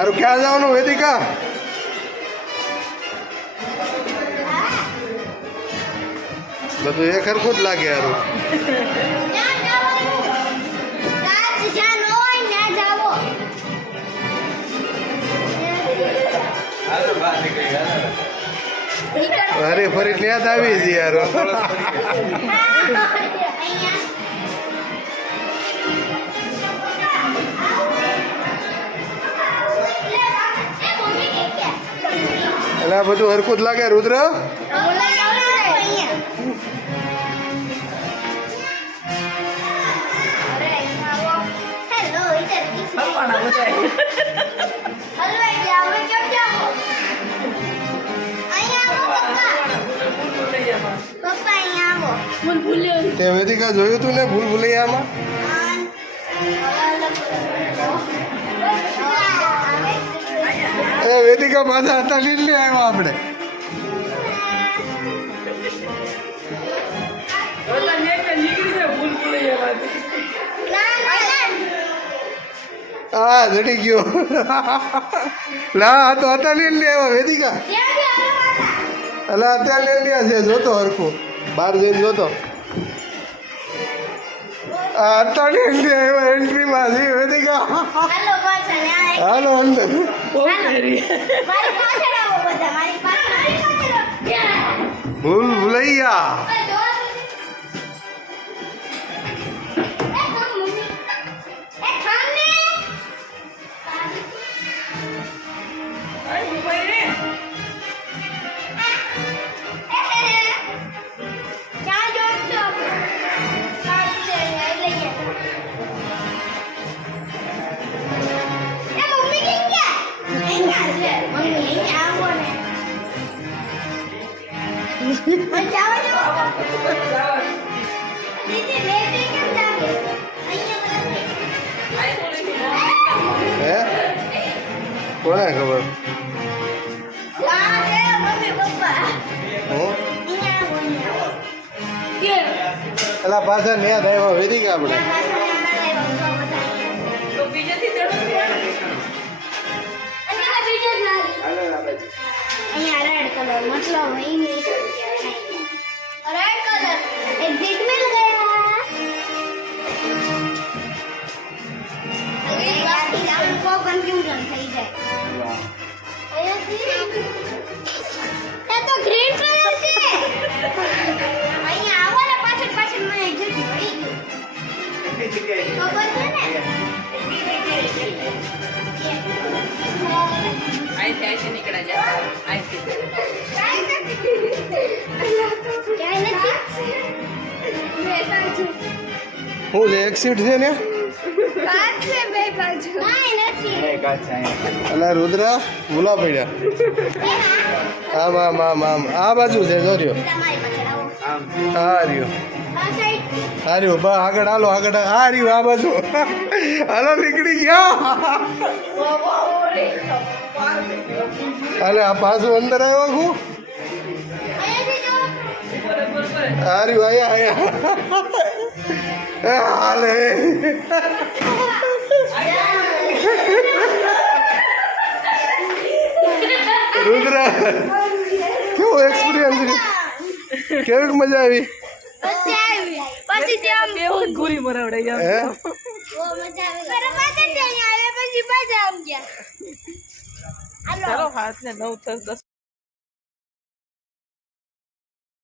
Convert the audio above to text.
અરે ક્યાં જવાનું વેદિકા? બધું એક હરખું જ લાગે યાર. અરે ફરી યાદ આવી છે યાર. એટલે આ બધું હરખું જ લાગે રુદ્ર. તે વેદિકા જોયું તું ને ભૂલ ભૂલૈયામાં? એ વેદિકા પાછા હતા લીલી આવ્યા આપણે. હા જડી ગયો. ના તો હતા લીલી આવ્યા વેદિકા. અલા અત્યારે લીલી છે જોતો હરખું બહાર જઈને જોતો. અત્યારે લીલી આવ્યા એન્ટ્રીમાં છે વેદિકા. હાલો અંદર. ભૂલ ભૂલૈયા. કોને ખબર? પેલા પાછા ન્યા થાય વેદિકા આપણે. કન્ફ્યુઝન થઈ જાય. એ તો ગ્રીન કલર છે. અહીંયા આવો ને પાછળ પાછળ મને જલ્દી પડી ગયું. ખબર છે ને? આઈ નીકળા જા. આઈ હું એક સીટ છે ને? અલા રુદ્ર ભૂલા પડ્યા. આમ આમ આમ આમ આ બાજુ છે જોર્યો. હા રહ્યો હા રહ્યો બા આગળ હાલો આગળ આ રહ્યું આ બાજુ. હાલો નીકળી ગયા. હાલે આ પાછું અંદર આવ્યો હું. આ રહ્યું આયા આયા. હાલે રુદ્ર કેવો એક્સપિરિયન્સ? કેવી મજા આવી? પછી તે આમ બેવ ગુરી મરાવડે ગયા. હે બહુ મજા આવી. પર પાછા ત્યાં આવ્યા પછી પાછા આમ ગયા. ચાલો હાથ ને 9 10